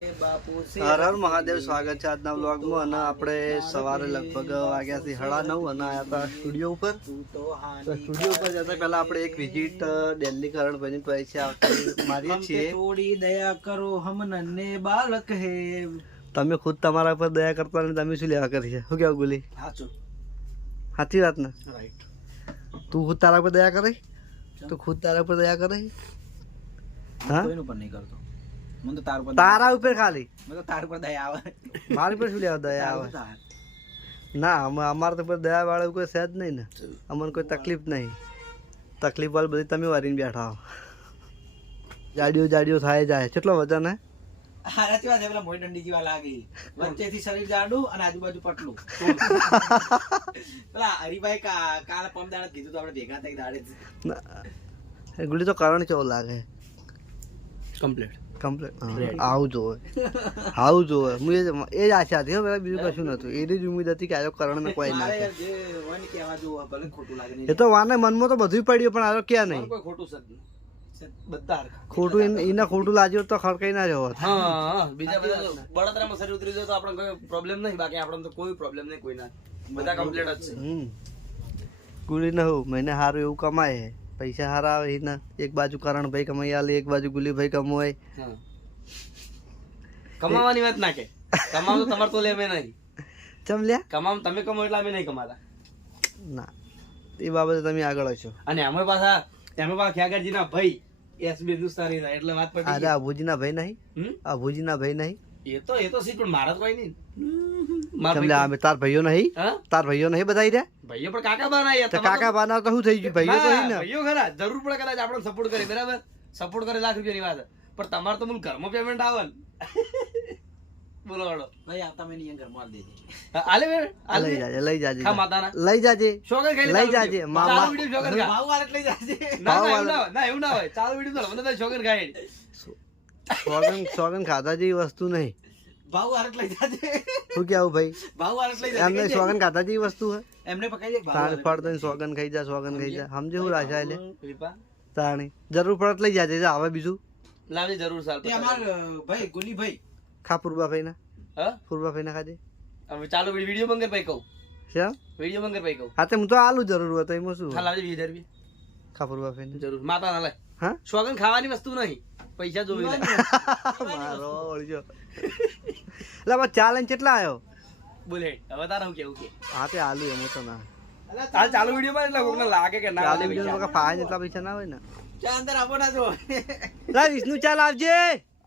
હર હર મહાદેવ, સ્વાગત છે આજના વ્લોગમાં. અને આપણે સવારે લગભગ વાગ્યાથી 9:30 અને આયા હતા સ્ટુડિયો ઉપર. તો સ્ટુડિયો ઉપર જતા પહેલા આપણે એક વિઝિટ દિલ્હી કરણભાઈની પૈસા મારીએ છીએ. થોડી દયા કરો હમ નન્હે બાલક હે. તમે ખુદ તમારા પર દયા કરતા ને તમે શું લેવા કરી છે? શું કેવું ગુલી? સાચી વાત ને? રાઈટ. તું ખુદ તારા પર દયા કરે? તું ખુદ તારા પર દયા કરે? હા, કોઈનું પર નહીં કરતો. મને તો તાર પર તારા ઉપર ખાલી. મને તો તાર પર દયા આવે. મારી પર શું લેવા દયા આવે? ના, અમારે તો દયા વાળું કોઈ છે જ નહીં ને. અમને કોઈ તકલીફ નહીં. તકલીફ વાળી બધી તમે વારીને બેઠા હો. જાડીઓ થાય જાય. કેટલો વજન હે? હારા કેવા છે? પેલા મોઈ દંડી જેવા લાગે. વચ્ચેથી શરીર જાડું અને આજુબાજુ પટલું. પેલા હરિભાઈ કાલે પમદાડ કીધું તો આપણે ભેગા થઈ દાડે. ગુલી તો કારણ કેવો લાગે? કમ્પ્લીટ. આવું જોવે. હું એ જ આશા હતી. બીજું કશું નતું. એ જ ઉમ્મીદ હતી કે આજો કરણ ને કોઈ ના. એ તો વાને મનમાં તો બધું પડ્યું, પણ આજો ક્યાં નહીં. ખોટું એને ખોટું લાગ્યું તો ખડકાઈ ના જવો. બીજા બધા બળતરામાં શરીર ઉતરી જાય તો આપણે કોઈ પ્રોબ્લેમ નહીં. બાકી આપણે તો કોઈ પ્રોબ્લેમ નહીં કોઈના. બધા કમ્પ્લીટ જ છે. ગુલી ને હું મહિને સારું એવું કમાય, પૈસા સારા આવે ને. એક બાજુ કરણભાઈ કમાઈ આલે, એક બાજુ ગુલીભાઈ કમાય. કમાવાની વાત ના કે કમાવ તો તમારે તો લેવે નહીં. ચમ લ્યા કમાવ તમે કમાવ એટલે અમે નહીં કમાતા. ના, એ બાબતે તમે આગળ છો. અને અમે પાછા ખ્યાગરજી ના ભાઈ એસબી હિન્દુસ્તાની થાય એટલે વાત પડી. આ ભુજી ના ભાઈ નહીં? આ ભુજી ના ભાઈ નહીં? એ તો સીટ પણ મારા કોઈ નહીં. તાર ભાઈઓ નહીં? તાર ભાઈઓ નહીં બધા રહ્યા? ભાઈઓ પણ કાકા બાના. કાકા બાના તો શું થઈ ગયું? ભાઈઓ તો નહીં ને? ભાઈઓ ખરા, જરૂર પડે કદાચ આપણે સપોર્ટ કરે, બરાબર? સપોર્ટ કરે ₹1,00,000 ની વાત. પણ તમારે તો મને ઘરમાં પેમેન્ટ આવે ને. બોલો વાળો ભાઈ આ તમે ની ઘરમાં દે દે. આલે લઈ જાજે ખા માતાના લઈ જાજે શોગન ખાઈ લઈ જાજે મામા વિડિયો શોગન ખા ભાવ વાળા લઈ જાજે. ના એવું ના હોય. ચાલુ વિડિયો તો મને તો શોગન ખાઈ. સોગન ખાધા જેવી વસ્તુ નહીં. ભાવ વાળા લઈ જાજે. શું કેવું ભાઈ? ભાવ વાળા લઈ જાજે. એમને સોગન ખાધા જેવી વસ્તુ હે? એમને પકડી દે. તાણ ફળ દઈને સોગન ખાઈ જા, સોગન ખાઈ જા. સમજે હું રાજા એટલે વિપા તાણી જરૂર પડત લઈ જાજે. આવે બીજું લાવજે જરૂર સાલ. તે અમાર ભાઈ ગુલી ભાઈ ખા પૂર્વાભાઈ ના. હા પૂર્વાભાઈ ના ખાજે. હવે ચાલુ વિડિયો બંધ કર ભાઈ કહું. શું વિડિયો બંધ કર ભાઈ કહું. હા તે હું તો આલું જરૂર હોય તો એમાં શું? હા લાવજે 20,000 ખા પૂર્વાભાઈ જરૂર. માતા ના લે. હા શોગન ખાવાની વસ્તુ નહીં, પૈસા જોવી લે. મારો ઓળજો એટલે બસ ચાલે કેટલા આવ્યો? બોલે હવે તારે હું કેવું કે હા તે આલુ એમ તો ના તાર ચાલુ વિડિયો માં એટલે કોકને લાગે કે ના ચાલે બીજો બકા ફાઈન એટલા પૈસા ના હોય ને. ચા અંદર આપો ના જો. લા વિષ્ણુ ચા લાવજે.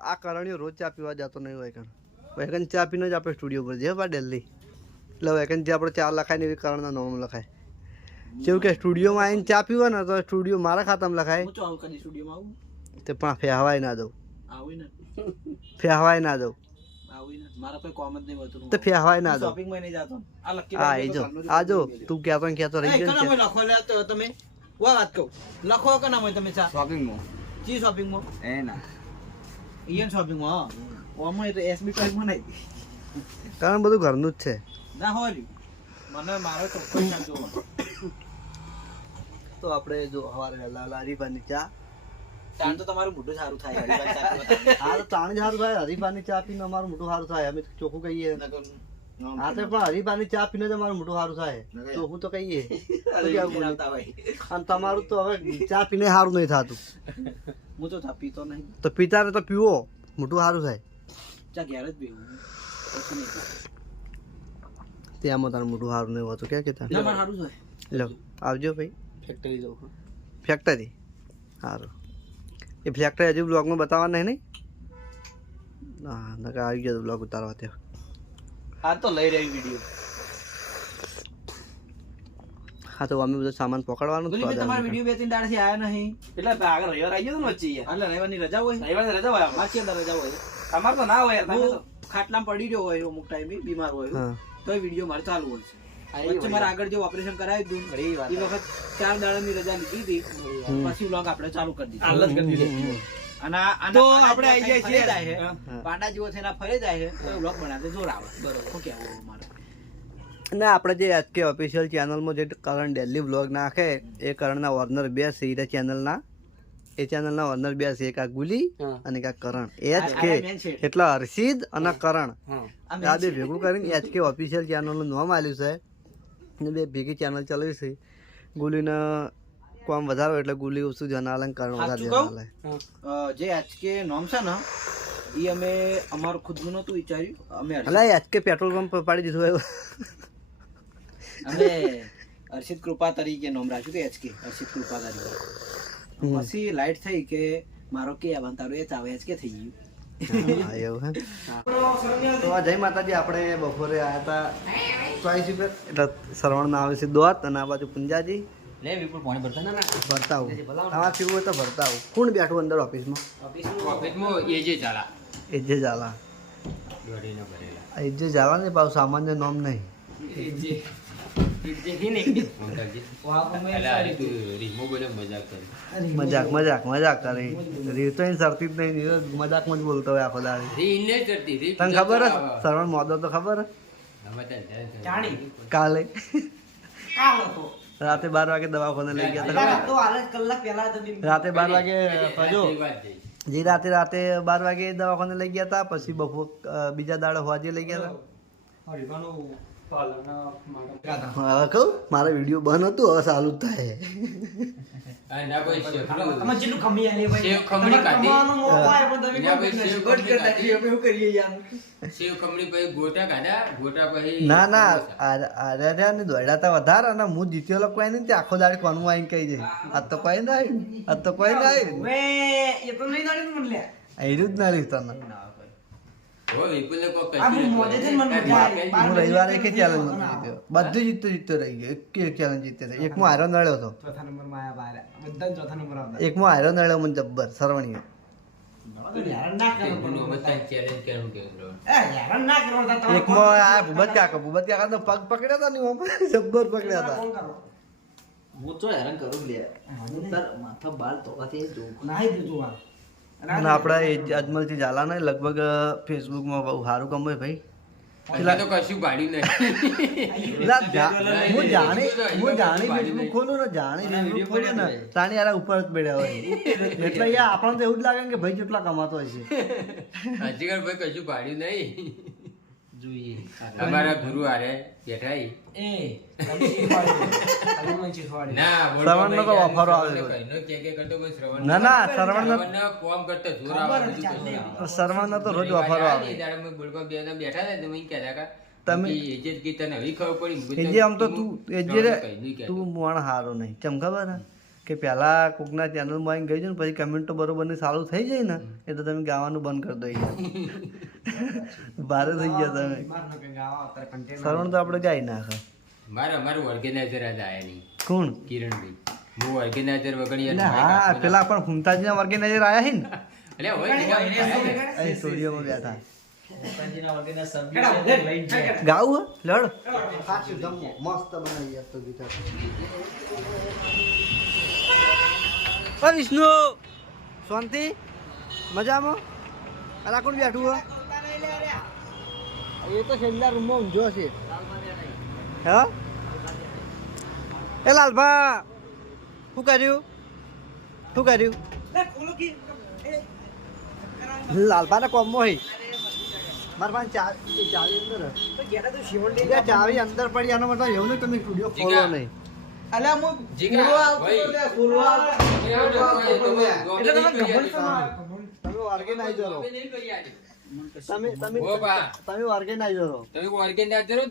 આ કરણીઓ રોજ ચા પીવા જતો નહીં હોય કણ. વેકન ચા પીને જ આપણે સ્ટુડિયો પર જઈએ દિલ્હી. એટલે વેકન જે આપણે ચા લખાય ને એવી કરણના નામ લખાય. જેવું કે સ્ટુડિયોમાં આવીને ચા પીવો ને તો સ્ટુડિયો મારા ખાતામાં લખાય. હું તો આવું કદી સ્ટુડિયોમાં આવું. તે પણ ફેહવાય ના દઉં. આવું ને. ફેહવાય ના દઉં. આવું ને. મારા કોઈ કોમ જ નહીં હોતું. તો ફેહવાય ના દઉં. શોપિંગ માં નહીં જાતો. આ લકી હા એ જો આ જો તું કહેતો રહી ગયો કના છે. લખો લે તો તમે વાત કહું લખો કના હોય તમે ચા શોપિંગ માં જી શોપિંગ માં એ ના ઈયન શોપિંગ માં ઓમાં એ તો એસબી ટાઈપ માં નહીં કારણ બધું ઘરનું જ છે. ના હોય મને મારો તો કોઈ ના જોવો. તો આપણે જો સવારે વહેલા હરીફાની ચા. તાણ તો તમારું મોઢું સારું થાય. હા તો તાણ જ સારું થાય. હરીફાની ચા પીને અમારું મોટું સારું થાય. અમે ચોખ્ખું કહીએ. હા તો પણ હરીફાની ચા પીને જ અમારું મોટું સારું થાય. ચોખ્ખું તો કહીએ. અને તમારું તો હવે ચા પીને સારું નહીં થતું. હું તો ચા પીતો નહીં. તો પીતા ને તો પીવો, મોટું સારું થાય. ચા ઘેર જ પીવું. ત્યાંમાં તારું મોટું સારું નહીં હોતું. ક્યાં કેતા ના મારે સારું થાય. લો આવજો ભાઈ. ફેક્ટરી જવું. ફેક્ટરી સારું. એ ફેક્ટરી હજુ બ્લોગમાં બતાવવાના નહીં? હા નકા આવી ગયો બ્લોગ ઉતારવા ત્યાં. હા તો લઈ રહી વિડિયો. હા તો અમે બધો સામાન પકડવાનું ગુલી તમારો વિડિયો બે ત્રણ દાડથી આયા નહીં. એટલે આગળ રવિવાર આવી ગયો ને વચ્ચે યાર. એટલે રવિવારની રજા હોય. રવિવારની રજા હોય માર કે રજા હોય. તમાર તો ના હોય યાર. તમે તો ખાટલામાં પડી રહ્યો હોય અમુક ટાઈમે બીમાર હોય હા તો વિડિયો મારે ચાલુ હોય છે. વચ્ચે મારે આગળ જે ઓપરેશન કરાવ્યું હતું એ વખત 4 દાડાની રજા લીધી હતી. પછી વ્લોગ આપણે ચાલુ કરી દીધો. હાલ જ કરી દીધો. અને તો આપણે આવી જાય છીએ. પાટા જેવો થઈને ફરે જાય છે તો વ્લોગ બનાવતો જોર આવે. બરોબર શું કહેવું મારે. અને આપણે જે એચકે ઓફિશિયલ ચેનલમાં જે કરણ દિલ્હી વ્લોગ નાખે એ કરણના ઓર્નર 2 સીરે ચેનલના એ ચેનલના ઓનર બે છે, એક આ ગુલી હા. અને એક આ કરણ. એચ કે મેન છે. એટલે હર્ષિદ અને કરણ હા. આ બે ભેગું કરીને એચ કે ઓફિશિયલ ચેનલનું નામ આલ્યું છે અને બે ભેગી ચેનલ ચલાવી છે. ગુલીને કોમ વધારે હોય એટલે ગુલી ઓછું જન આલે ને કરણ વધારે સાચું જન કહું? આલે. જે HK નોમ છે ને એ અમે અમારું ખુદનું નતું વિચાર્યું, અમે અલા એચ કે પેટ્રોલ પંપ પાડી દીધું એવું. અમે હર્ષિત કૃપા તરીકે નામ રાખ્યું હતું, HK હર્ષિત કૃપા તરીકે. પછી લાઈટ થઈ કે મારો કે આવવાનું તારું એ ચાવે HK થઈ ગયું. હા, એવું હે. તો આ જય માતાજી. આપણે બપોરે આવ્યા હતા ચોઈસ ઉપર એટલે શ્રવણના આવે છે દોત અને આ બાજુ પુંજાજી લે વિપુલ પાણી ભરતા ના ભરતા આવું. તમારે પીવું હોય તો ભરતા આવું. કોણ બેઠું અંદર ઓફિસમાં? એ જે ઝાલા. એ જે ઝાલા ને પાછું સામાન્ય નામ નહીં. મજાક મજાક મજાક કરે. રીત તો એની સરતી જ નહીં, નીરજ મજાકમાં જ બોલતો હોય આખો દાડે. તને ખબર હે શ્રવણ મોદો તો ખબર હે? કાલે રાતે 12 વાગે દવાખાને લઈ ગયા હતા ખબર? રાતે 12 વાગે જો જે રાતે 12 વાગે દવાખાને લઈ ગયા હતા, પછી બપોર બીજા દાડે હોજે લઈ ગયા હતા. હવે કહું મારો વિડીયો બંધ હતું, હવે ચાલુ જ થાય. ના ના આર્યા ને દોડ્યા હતા વધારે અને હું જીત્યો કોઈ નહીં તે આખો દાડી કોનું આવીને કહી જાય આજ તો કોઈ ના આવ્યું, આજ તો કોઈ ના આવ્યું. આવ્યું જ ના રહ્યું તને. હું રવિવારે એક ચેલેન્જ જીત્યો, બધું જીતતો રહી ગયો. એક ચેલેન્જ જીત્યો, એક માં હારો નડ્યો હતો, એક માં હારો નડ્યો મને જબ્બર સરવણીએ. એક માં આ ભૂપત કાકા તો પગ પકડ્યા હતા ને જબ્બર પકડ્યા હતા. હું તો હેરાન કરું લે, હું તાર માથા બાલ તોકાથી જોઉં. અને આપણા એ અજમલથી ઝાલા ને લગભગ ફેસબુકમાં બહુ સારું કમાય ભાઈ. હું જાણી ફેસબુક ખોલું ને જાણી ખોલું ને તાણી યાર ઉપર જ બેડ્યા હોય એટલે યાર આપણને તો એવું જ લાગે કે ભાઈ કેટલા કમાતો હોય છે. જોઈએ અમારા ગુરુ હારે બેઠા શ્રવણ નો તો ઓફરો આવે છે. ના ના શ્રવણ નો તો રોજ ઓફરો આવે. તમે એ જે આમ તો તું એ જે તું મોણ હારો નહીં ચમ ખબર હે કે પહેલા કોકના ચેનલમાં આવીને ગઈ છે ને પછી કમેન્ટ તો બરોબર ની ચાલુ થઈ જાય ને એ તો તમે ગાવાનું બંધ કરી દો યાર. ભારે થઈ ગયા તમે. શ્રવણ તો આપણે ગાઈ નાખે. મારું ઓર્ગેનાઇઝર આજ આયા નહીં. કોણ? કિરણભાઈ. હું ઓર્ગેનાઇઝર વગર એટલે હા પેલા પણ ફૂમતાજી ના ઓર્ગેનાઇઝર આયા છે ને એટલે હોય અહીં સ્ટુડિયોમાં બેઠા. ગાવું હે લડ સાચું જમો મસ્ત બનાવી આપતો ગીતા. ઓ વિષ્ણુ શાંતિ મજામાં? અલા કોણ બેઠું હે? એ તો છેલ્લા રૂમમાં ઊંઝો છે. હા એ લાલભા શું કર્યું? લાલભાના કોમમાં હોય મારા પાસે ચાવી અંદર ચાવી અંદર પડી આનો મતલબ એવું નહીં તમે સ્ટુડિયો ખોલો નહીં. અલ્યા હું તમે ઓર્ગેનાઇઝર હો. તમે ઓર્ગેનાઇઝર હો.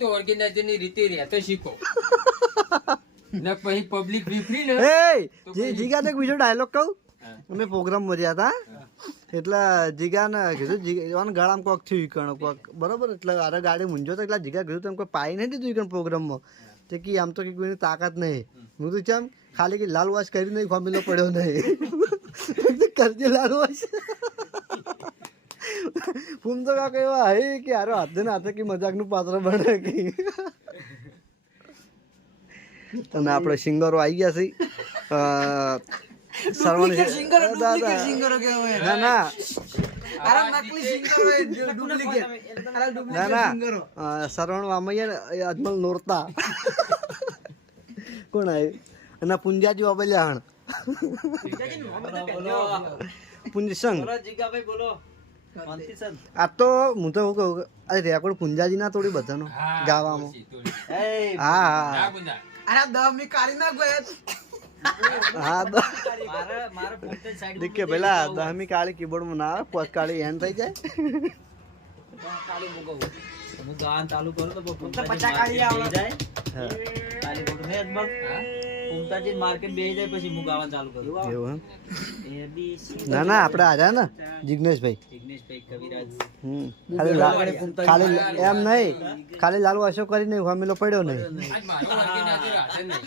તો ઓર્ગેનાઇઝર ની રીતે રહેતો શીખો. ને પછી પબ્લિક વિફરી ને એ જીગાને એક બીજો ડાયલોગ કહું. અમે પ્રોગ્રામમાં ગયા હતા એટલે જીગાને કીધું જીગાને ગાળામાં કોક થયું ઈકણ કોક બરોબર એટલે અરે ગાડી મૂંઝો તો એટલે જીગા કીધું તમે કોઈ પાઈ નહીં દીધું ઈકણ પ્રોગ્રામમાં તે કે આમ તો કે કોઈની તાકાત નહીં. હું તો ચમ ખાલી કે લાલ વોશ કરી નહીં ફોર્મ્યુલો પડ્યો નહીં કરજે લાલ વોશ. ફૂમ તો કાંક એવા હે કે હારો હાથે ને હાથે કે મજાકનું પાત્ર બને કે. અને આપણે સિંગરો આવી ગયા છે. શ્રવણ વામૈયા અજમલ નોરતા કોણ આવ્યું અને પુંજાજી વાપલ્યા હણ પુંજસંગ બોલો જીગાભાઈ બોલો શાંતિ સર. આ તો હું તો એવું કહું અરે રેકોર્ડ પુંજાજી ના તોડી બધાનો હા, ગાવામાં તોડી. એ હા ના હા ગુંદા. અરે દમી કાઢી ના ગયા હા મારે પોતે સાઈડ દેખ પેલા દહમી કાળી કીબોર્ડ માં ના આવે પોચ કાળી એન થઈ જાય કાળી મુગો હું ગાન ચાલુ કરું તો તો પચાસ કાળી આવે. જાય હા. કાળી બોલ મે અજમલ પુમતાજી માર્કેટ બેહી જાય પછી હું ગાવાનું ચાલુ કરું એવું એ બી સી એમ ના ના આપણે આજા ને જિગ્નેશભાઈ જિગ્નેશભાઈ કવિરાજ ખાલી ખાલી એમ નહીં ખાલી લાલુ અશોક કરીને હમેલો પડ્યો નહીં આજ મારો ઓર્ગેનાઇઝર હાજર નહીં.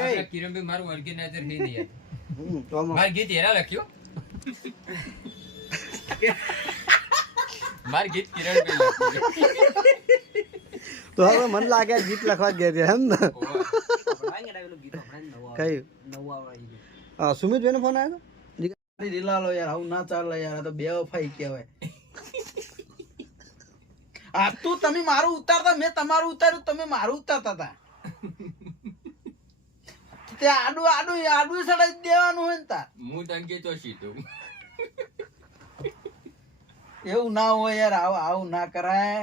આપણા કિરણભાઈ મારું ઓર્ગેનાઇઝર નહીં યાર. મારું ગીત હેરા લખ્યું. મારું ગીત કિરણભાઈ લખ્યું. તો હવે મને લાગે આ ગીત લખવા ગયા છે એમ ને ઓહો. કયું નવું આવડી સુમિતભાઈ નો ફોન આવ્યો રીલા લો યાર આવું ના ચાલે યાર આ તો બે વફાઈ કહેવાય આ તું તમે મારું ઉતારતા મેં તમારું ઉતાર્યું તમે મારું ઉતારતા હતા તે આડું આડું આડું સડાઈ દેવાનું હોય ને તાર હું તંગે તો સીધું. એવું ના હોય યાર આવું ના કરાય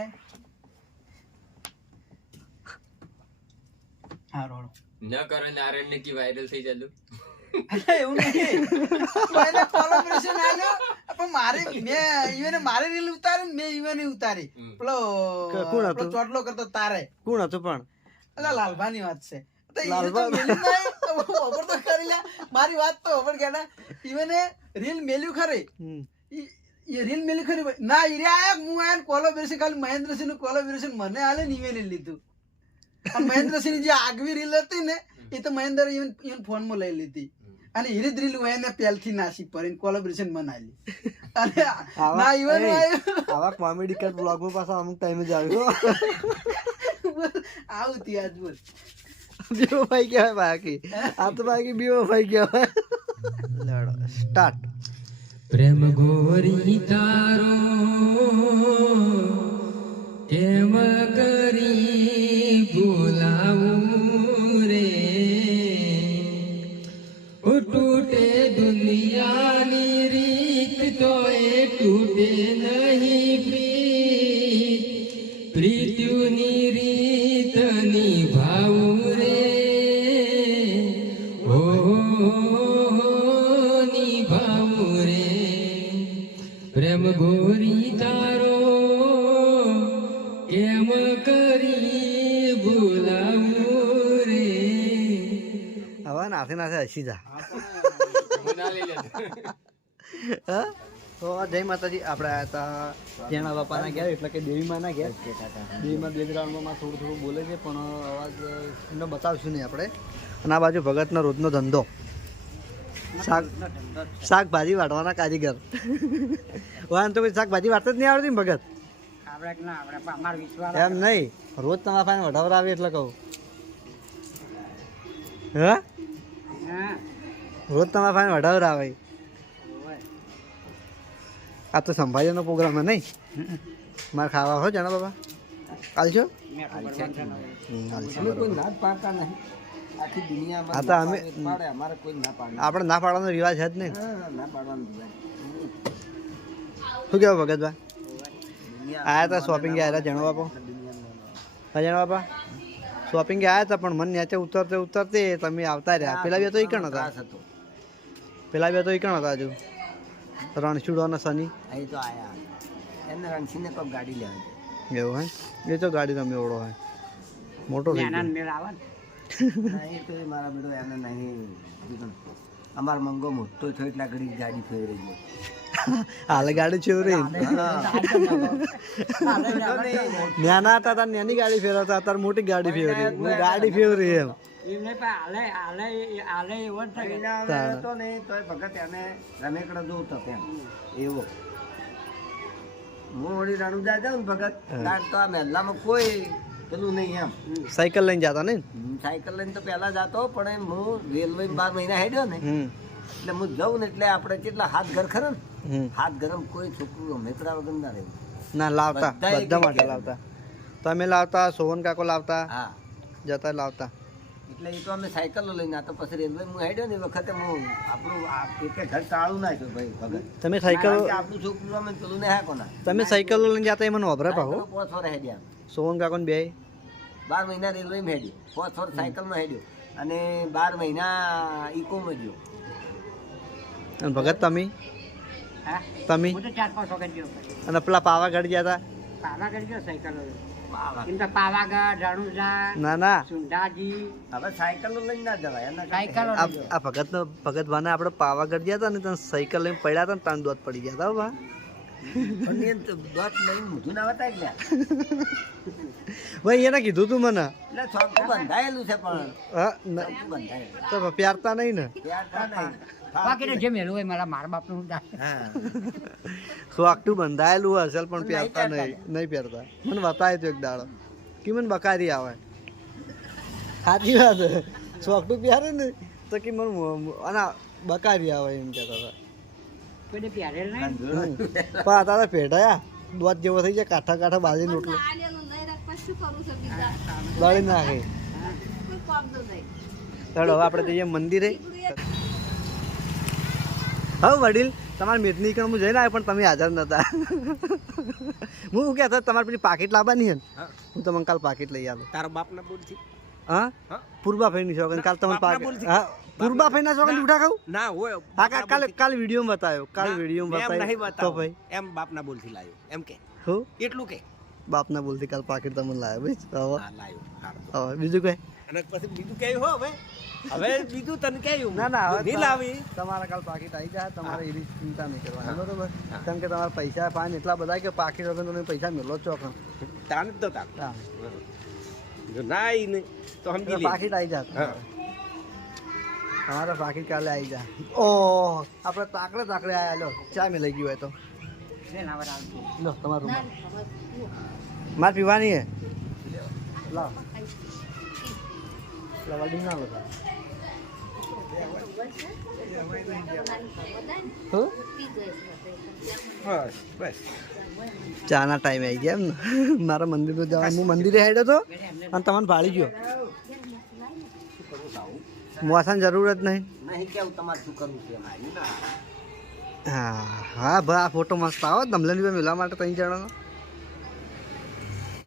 હા રોડ ન કરે નારાયણ ને કી વાયરલ થઈ જતું. એવું નહીં કોઈને કોલેબોરેશન આલ્યો પણ મારી મેં ઈવને મારી રીલ ઉતારી ને મેં ઈવને ઉતારી પેલો કોણ હતું? પેલો ચોટલો કરતો તારે કોણ હતું પણ અલા લાલભાની વાત છે તો ઈ તો લાલભા? મેલી નહીં, તો ઓવર તો કરી લ્યા. મારી વાત તો ઓવર ગયા ઈવને રીલ મેલ્યું ખરી હમ. એ રીલ મેલી ખરી ભાઈ. ના ઈ રહ્યા આયા, હું આયા કોલેબોરેશન ખાલી મહેન્દ્રસિંહ નું કોલેબોરેશન મને આલે ને ઈવને લીધું. આ મહેન્દ્રસિંહ ની જે આગવી રીલ હતી ને એ તો મહેન્દ્ર ઈવન ફોન માં લઈ લીધી અને હીરી રીલ હોય એને પહેલથી નાસી પડીને કોલેબોરેશન બનાવી અને ના ઈવન આવા કોમેડી કટ બ્લોગ માં પાછા અમુક ટાઈમે જ આવ્યો આવું ત્યાં જ બોલ બીવો ભાઈ કહેવાય બાકી આ તો બાકી બીવો ભાઈ કહેવાય લડો સ્ટાર્ટ પ્રેમ ગોરી તારો કેમ કરી ભૂલાવું રે તૂટે દુનિયાની રીત તો એ તૂટે નહીં પ્રીત પ્રીત્યુની રીત નિભાવું રે ઓ નિભાવું રે પ્રેમ ગોરી તારો કેમ કરી ભૂલાવું રે. હવે નાથે નાથે હસી જા હા? તો જય માતાજી આપણે આવ્યા હતા જેના બાપાના ઘેર એટલે કે દેવીમાના ઘેર દેવીમાં બેકગ્રાઉન્ડમાં થોડું થોડું બોલે છે પણ અવાજ એમને બતાવશું નહીં આપણે અને આ બાજુ ભગતનો રોજનો ધંધો શાકભાજી વાટવાના કારીગર વાન તો કોઈ શાકભાજી વાટતા જ નહીં આવડતી ને ભગત એમ નહીં રોજ તમારા પાસે વઢાવર આવે એટલે કહું હા રોજ તમારા પાસે વઢાવર આવે આ તો સંભાળ્યાનો પ્રોગ્રામ હે નહીં મારે ખાવા હો જાણો બાબા આલશો હા તો અમે આપણે ના પાડવાનો રિવાજ છે જ નહીં શું કહેવું ભગતભાઈ આયા હતા શોપિંગ આવ્યા હતા જાણો બાપા હા જાણો બાપા શોપિંગ આવ્યા હતા પણ મને નેચે ઉતરતે ઉતરતે તમે આવતા રહ્યા પેલા બે તો ઈકણ હતા પેલા બે તો ઈકણ હતા હજુ રણછોડ અને સની એવું હે એ તો ગાડી તમે એવડો હોય મોટો થઈ ગયો અમાર મંગો મોટો થયો એટલે ઘડી ગાડી ફેરવી ગયો હાલ ગાડી છેવરી નાના હતા તાર નાની ગાડી ફેરવતા અત્યારે મોટી ગાડી ફેરવી હું ગાડી ફેરવી એમ તો નહીં તોય ભગત એને રમેકડો જોતો તેમ એવો હું ઓડી રણુજા જાઉં ને ભગત તાર તો આ મહેલામાં કોઈ પેલું નહીં એમ સાયકલ લઈને જતા ને સાયકલ લઈને તો પહેલા જતો પણ હું રેલવે 12 મહિના હેડ્યો ને એટલે હું જાઉં ને એટલે આપણે કેટલા હાથ ઘર ખરા ને હાથ ગરમ કોઈ છોકરું મેતરા વગર ના રહે ના લાવતા બધા માટે લાવતા તમે લાવતા સોવન કાકો લાવતા હા જતા લાવતા એટલે એ તો અમે સાયકલો લઈને આ તો પછી રેલવે હું હેડ્યો ને એ વખતે હું આપણું એક ઘર ચાળું નાખ્યો ભાઈ ભગત તમે સાયકલ કારણ કે આપણું છોકરું અમે પેલું ને હા કોના તમે સાયકલો લઈને જતા મને વાપરે પાહો પાંચ વાર હેડ્યા સોહન કાકોને બે 12 મહિના રેલવેમાં હેડ્યો 5 વાર સાયકલમાં હેડ્યો અને 12 મહિના ઇકોમાં ગયો અને ભગત તમે હા તમે હું તો 4-5 વખત ગયો અને પેલા પાવાગઢ ગયા હતા પાવાગઢ ગયો સાયકલ પાવાગઢ. એમ તો પાવાગઢ રણુજા ના ના સુંધાજી હવે સાયકલો લઈને ના જવાય એના સાયકલો આ ભગત ભાને આપણે પાવાગઢ ગયા હતા ને ત્યાં સાયકલ લઈને પડ્યા હતા ને ત્યાં દોત પડી ગયા હતા બા પણ એ તો દોત લઈને મૂઠું ના વતાય એટલે ભાઈ એને કીધું તું મને એટલે ચોકું બંધાયેલું છે પણ હા ચોકું બંધાયેલું તો પ્યારતા નહીં ને ત્યારતા નહીં. બાકી જે મેળવું હોય મારા મારા બાપનું હા સ્વાગતું બંધાયેલું હશે પણ પહેરતા નહીં પહેરતા મને બતાય તો એક દાડો કે મને બકારી આવે સાચી વાત સ્વાગતું પહેરે ને તો કે મને અને બકારી આવે એમ કહેતા હતા કોઈ પહેરેલ નહીં પણ અત્યારે પેઢાયા દોત જેવો થઈ જાય કાંઠા કાંઠા બાજી રોટલો દળી નાખે ચાલો હવે આપણે જઈએ મંદિરે હવે વડીલ તમારા મેદની કણ હું જઈને આવ્યો પણ તમે હાજર નતા હું શું કહેતો તમારે પેલી પાકીટ લાવવાની હે ને હું તમને કાલ પાકીટ લઈ આવું તારા બાપના બોલથી હા પૂર્વાભાઈની શોખન કાલ તમને પાકીટ હા પૂર્વાભાઈના શોખન ઉઠા ખાવું ના હોય હા કાલ વિડીયોમાં બતાવ્યો કાલ વિડીયોમાં બતાવ્યો તો ભાઈ એમ બાપના બોલથી લાયો એમ કે હું એટલું કે બાપના બોલથી કાલ પાકીટ તમને લાવ્યો ભાઈ હવે હા લાયો સારું. હવે બીજું કઈ અને પછી બીજું કેવું હો હવે હવે બીજું તને કેવું ના ના હવે નહીં લાવી તમારા કાલ પાકીટ આવી જાય તમારે એવી ચિંતા નહીં કરવાની બરોબર કારણ કે તમારા પૈસા પાન એટલા બધા કે પાકીટ વગર તમે પૈસા મેળવો છો કાં તાન તો તાન જો ના આવી ને તો સમજી લે પાકીટ આવી જાય હા. તમારે પાકીટ કાલે આવી જાય ઓ આપણે તાકડે આયા લો ચા મેં લઈ ગયું હોય તો લો તમારું માર પીવાની હે લાવ વડી ના બધા બસ બસ ચાના ટાઈમ આવી ગયા એમ ને મારા મંદિર જવા હું મંદિરે હેડ્યો હતો અને તમને ભાળી ગયો મોસાની જરૂર જ નહીં નહીં કેવું તમારે શું કરવું છે એમાં આવ્યું ના હા હા ભાઈ આ ફોટો મસ્ત આવો દમલન મેળવા માટે 3 જણાનો